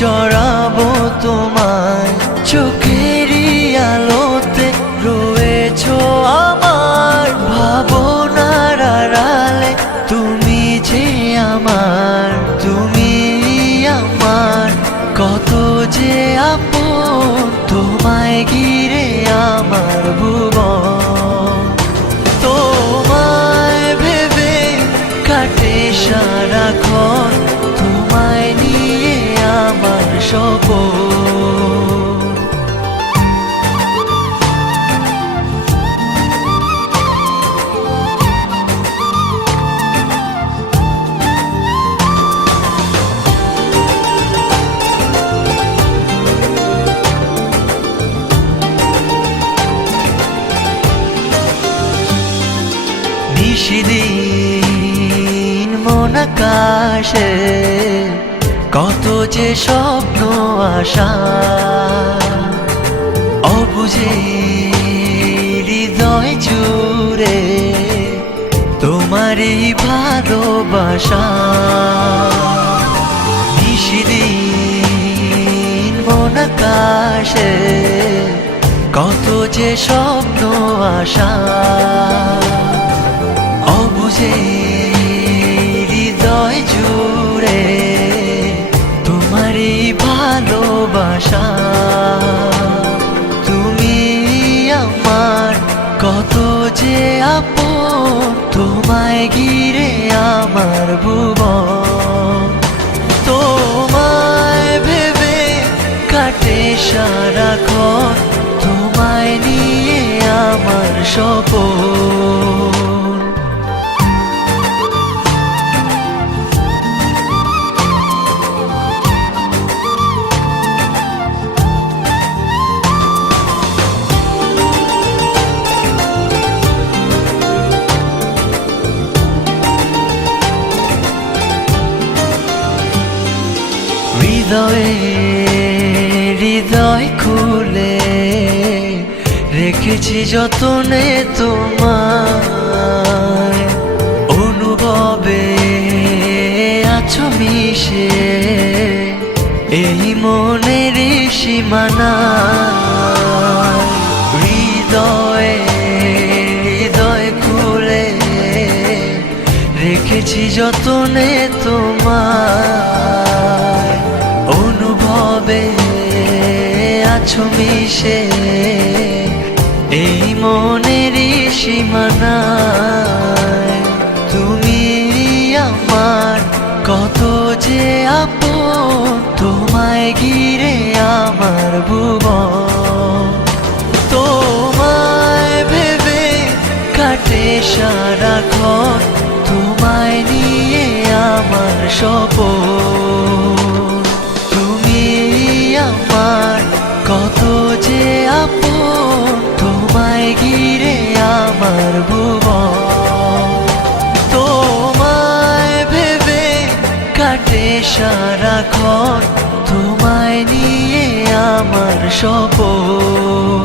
চড়াবো তোমায়। চোখেরই আলোতে রয়েছো আমার, ভাবনার আড়ালে তুমি যে আমার। তুমি আমার কত যে আপন, তোমায় ঘিরে আমার ভুবন। তোমায় ভেবে কাটে সারাক্ষণ, তোমায় নিয়ে আমার স্বপন। নিশিদিন মন আকাশে কত যে স্বপ্ন আশা, অবুঝে হৃদয় জুড়ে তোমারই ভালোবাসা। নিশিদিন মন আকাশে কত যে স্বপ্ন আশা, অবুঝে হৃদয় জুড়ে তোমারই ভালোবাসা। তুমি আমার কত যে আপন, তোমায় ঘিরে আমার ভুবন। তোমায় ভেবে কাটে সারাক্ষণ, তোমায় নিয়ে আমার স্বপন। হৃদয়ে হৃদয় খুলে রেখেছি যতনে তোমায়, অনুভবে আছো মিশে এই মনের সীমানা। হৃদয়ে হৃদয় খুলে রেখেছি যতনে তোমায়, অনুভবে আছো মিশে এই মনের সীমানায়। তুমি আমার কত যে আপন, তোমায় ঘিরে আমার ভুবন। তোমায় ভেবে কাটে সারাক্ষণ, তোমায় নিয়ে আমার স্বপন। তুমি আমার কত যে আপন, তোমায় ঘিরে আমার ভুবন। তোমায় ভেবে কাটে সারাক্ষণ, তোমায় নিয়ে আমার স্বপন।